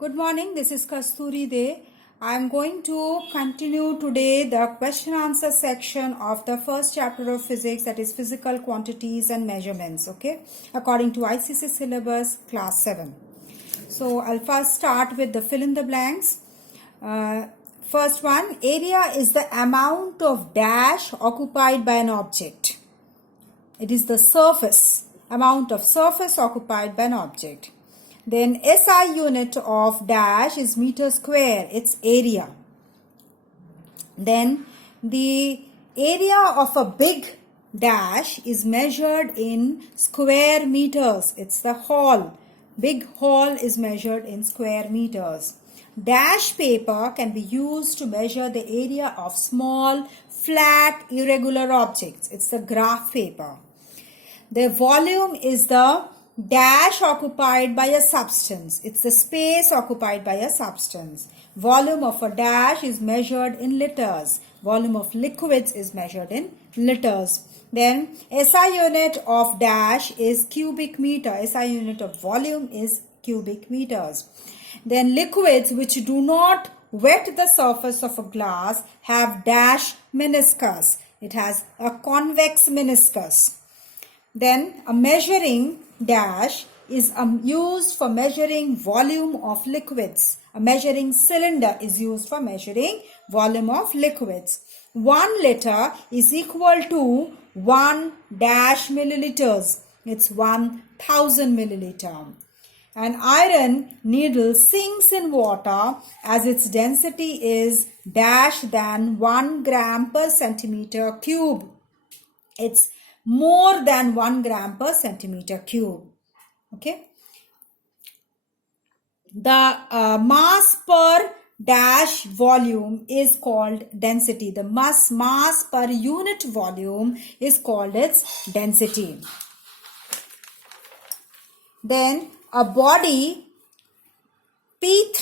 Good morning, this is Kasturi De. I am going to continue today the question answer section of the first chapter of physics, that is physical quantities and measurements, okay, according to ICSE syllabus class 7. So I'll first start with the fill in the blanks. First one, area is the amount of dash occupied by an object. It is the surface, amount of surface occupied by an object. Then SI unit of dash is meter square, its area. Then the area of a big dash is measured in square meters. It's the hall. Big hall is measured in square meters. Dash paper can be used to measure the area of small, flat, irregular objects. It's the graph paper. The volume is the dash occupied by a substance. It's the space occupied by a substance. Volume of a dash is measured in liters. Volume of liquids is measured in liters. Then SI unit of dash is cubic meter. SI unit of volume is cubic meters. Then liquids which do not wet the surface of a glass have dash meniscus. It has a convex meniscus. Then a measuring dash is used for measuring volume of liquids. A measuring cylinder is used for measuring volume of liquids. 1 liter is equal to 1 dash milliliters. It's 1000 milliliter. An iron needle sinks in water as its density is dash than 1 gram per centimeter cube. It's more than 1 gram per centimeter cube. Okay. The mass per dash volume is called density. The mass per unit volume is called its density. Then a body P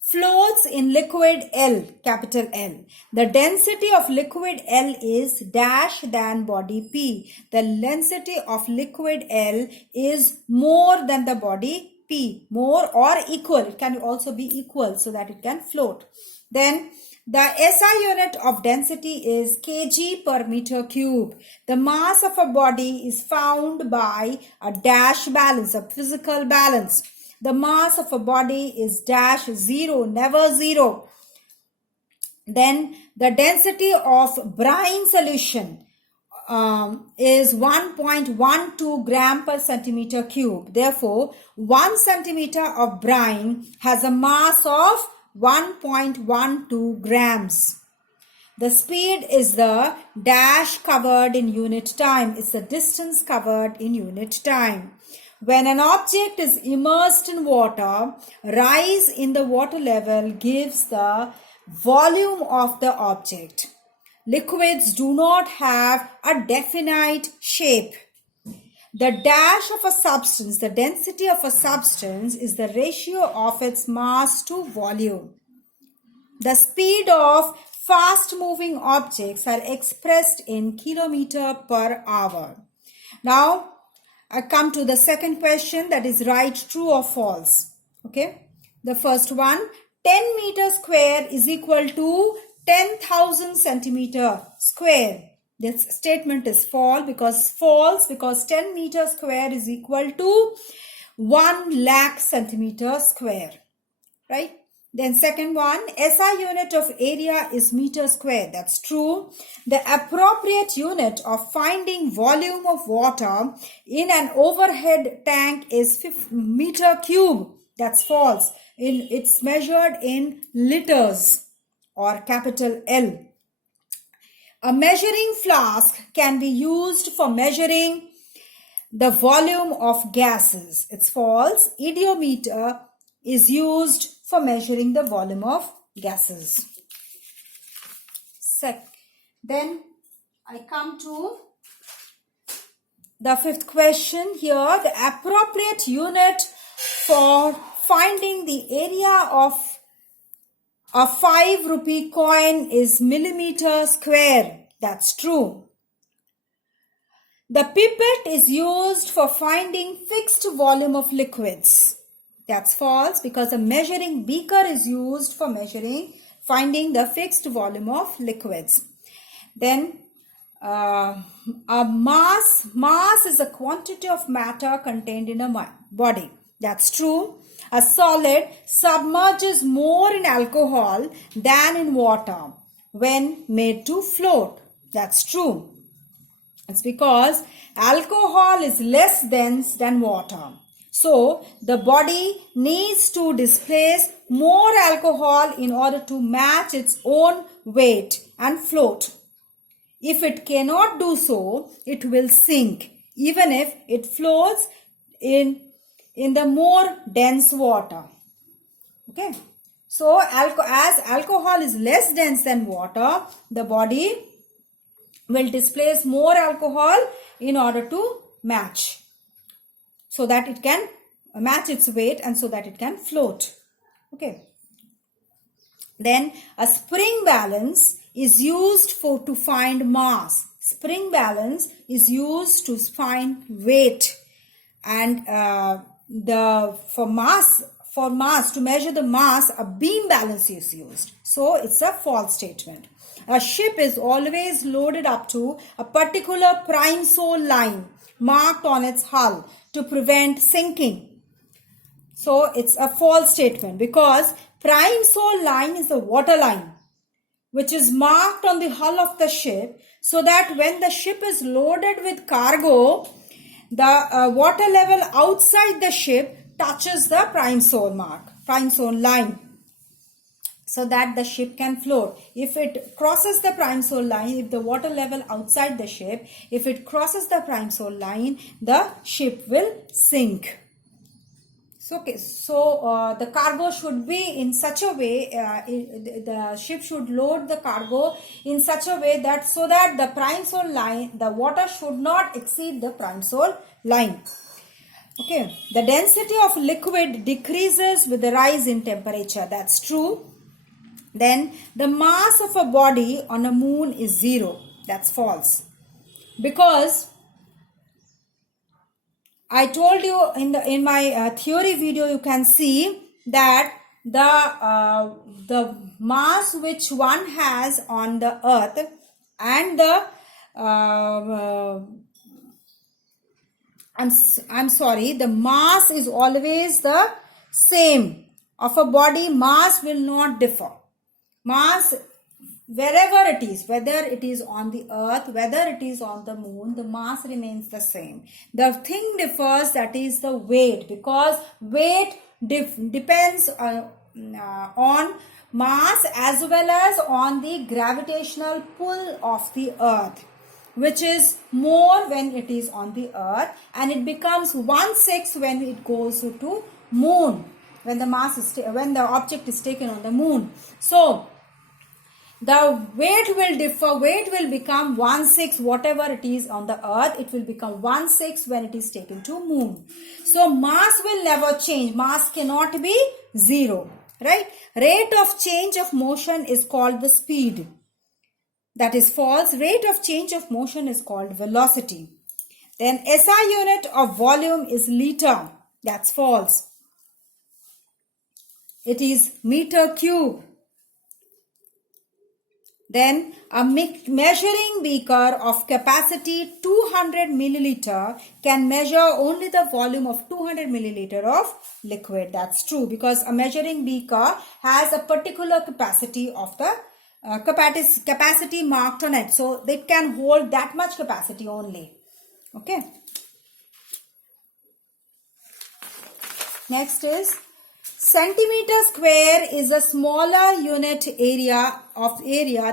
floats in liquid L, capital L. The density of liquid L is dash than body P. The density of liquid L is more than the body P. More or equal. It can also be equal so that it can float. Then the SI unit of density is kg per meter cube. The mass of a body is found by a dash balance, a physical balance. The mass of a body is dash 0, never 0. Then the density of brine solution is 1.12 gram per centimeter cube. Therefore, 1 centimeter of brine has a mass of 1.12 grams. The speed is the dash covered in unit time. It's the distance covered in unit time. When an object is immersed in water, rise in the water level gives the volume of the object. Liquids do not have a definite shape. The dash of a substance, the density of a substance is the ratio of its mass to volume. The speed of fast-moving objects are expressed in kilometer per hour. Now, I come to the second question, that is write true or false. Okay. The first one, 10 meter square is equal to 10,000 centimeter square. This statement is false because 10 meter square is equal to 1 lakh centimeter square. Right. Then second one, SI unit of area is meter square. That's true. The appropriate unit of finding volume of water in an overhead tank is meter cube. That's false. It's measured in liters or capital L. A measuring flask can be used for measuring the volume of gases. It's false. Idiometer is used for measuring the volume of gases. Then I come to the fifth question here. The appropriate unit for finding the area of a 5 rupee coin is millimeter square. That's true. The pipette is used for finding fixed volume of liquids. That's false, because a measuring beaker is used for finding the fixed volume of liquids. Then a mass is a quantity of matter contained in a body. That's true. A solid submerges more in alcohol than in water when made to float. That's true. It's because alcohol is less dense than water. So the body needs to displace more alcohol in order to match its own weight and float. If it cannot do so, it will sink, even if it floats in the more dense water. Okay. So as alcohol is less dense than water, the body will displace more alcohol in order to match, so that it can match its weight and so that it can float. Okay. Then a spring balance is used to find mass. Spring balance is used to find weight, and for mass to measure the mass, a beam balance is used. So it's a false statement. A ship is always loaded up to a particular prime sole line marked on its hull to prevent sinking. So it's a false statement, because prime sole line is the water line, which is marked on the hull of the ship, so that when the ship is loaded with cargo, the water level outside the ship touches the prime sole line, so that the ship can float. If it crosses the prime sole line, if the water level outside the ship, if it crosses the prime sole line, the ship will sink. Okay, so the cargo should be in such a way, the ship should load the cargo in such a way that so that the prime sole line, the water should not exceed the prime sole line. Okay, the density of liquid decreases with the rise in temperature. That's true. Then the mass of a body on a moon is 0. That's false, because I told you in my theory video, you can see that the mass which one has on the earth and the the mass is always the same of a body. Mass will not differ. Mass, wherever it is, whether it is on the earth, whether it is on the moon, the mass remains the same. The thing differs, that is the weight, because weight depends on mass as well as on the gravitational pull of the earth, which is more when it is on the earth, and it becomes 1/6 when it goes to moon, when the object is taken on the moon. So the weight will differ. Weight will become 1/6, whatever it is on the earth, it will become 1/6 when it is taken to moon. So mass will never change. Mass cannot be 0, right? Rate of change of motion is called the speed. That is false. Rate of change of motion is called velocity. Then SI unit of volume is liter. That's false. It is meter cube. Then a measuring beaker of capacity 200 milliliter can measure only the volume of 200 milliliter of liquid. That's true, because a measuring beaker has a particular capacity of the capacity marked on it. So they can hold that much capacity only. Okay. Next is centimeter square is a smaller unit area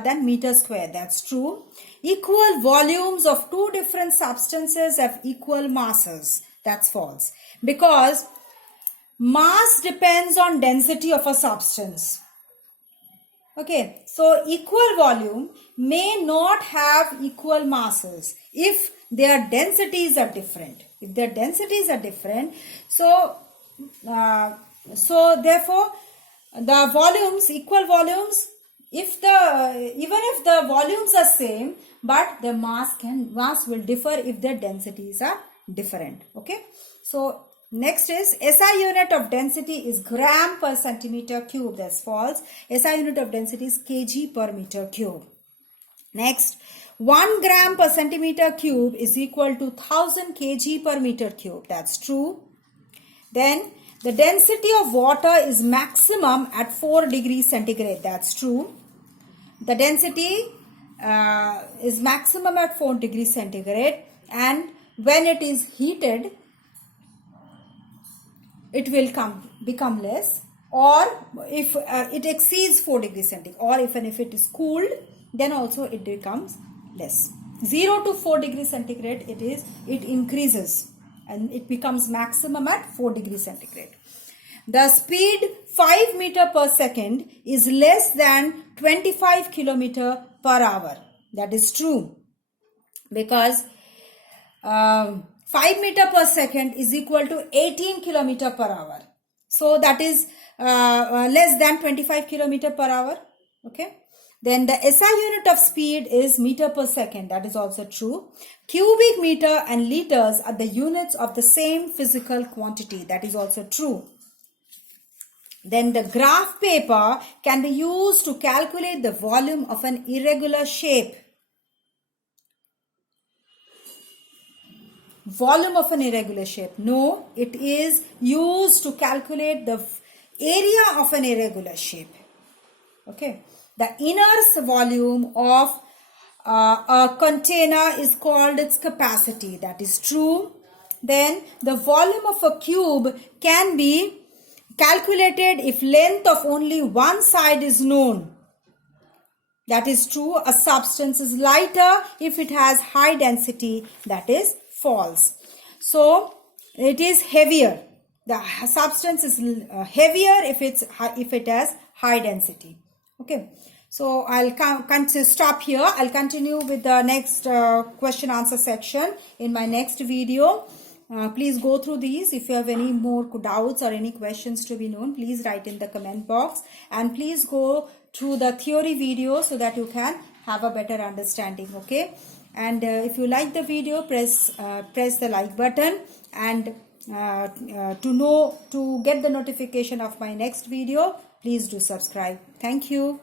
than meter square. That's true. Equal volumes of two different substances have equal masses. That's false, because mass depends on density of a substance. Okay, so equal volume may not have equal masses if their densities are different. If their densities are different, so therefore the volumes, equal volumes if the even if the volumes are same, but the mass will differ if the densities are different. Okay, so next is SI unit of density is gram per centimeter cube. That's false. SI unit of density is kg per meter cube. Next, 1 gram per centimeter cube is equal to 1000 kg per meter cube. That's true. Then the density of water is maximum at 4 degrees centigrade. That's true. The density is maximum at 4 degrees centigrade, and when it is heated, it will become less, or if it exceeds 4 degrees centigrade, or even if it is cooled, then also it becomes less. 0 to 4 degrees centigrade, it increases and it becomes maximum at 4 degrees centigrade. The speed 5 meter per second is less than 25 kilometer per hour. That is true, because 5 meter per second is equal to 18 kilometer per hour. So that is less than 25 kilometer per hour. Okay. Then the SI unit of speed is meter per second. That is also true. Cubic meter and liters are the units of the same physical quantity. That is also true. Then the graph paper can be used to calculate the volume of an irregular shape. Volume of an irregular shape. No, it is used to calculate the area of an irregular shape. Okay. The inner volume of a container is called its capacity. That is true. Then the volume of a cube can be calculated if length of only one side is known. That is true. A substance is lighter if it has high density. That is false. So it is heavier. The substance is heavier if it has high density. Okay. So I'll stop here. I'll continue with the next question answer section in my next video. Please go through these. If you have any more doubts or any questions to be known, please write in the comment box, and please go through the theory video so that you can have a better understanding. Okay. And if you like the video, press the like button, and to get the notification of my next video, please do subscribe. Thank you.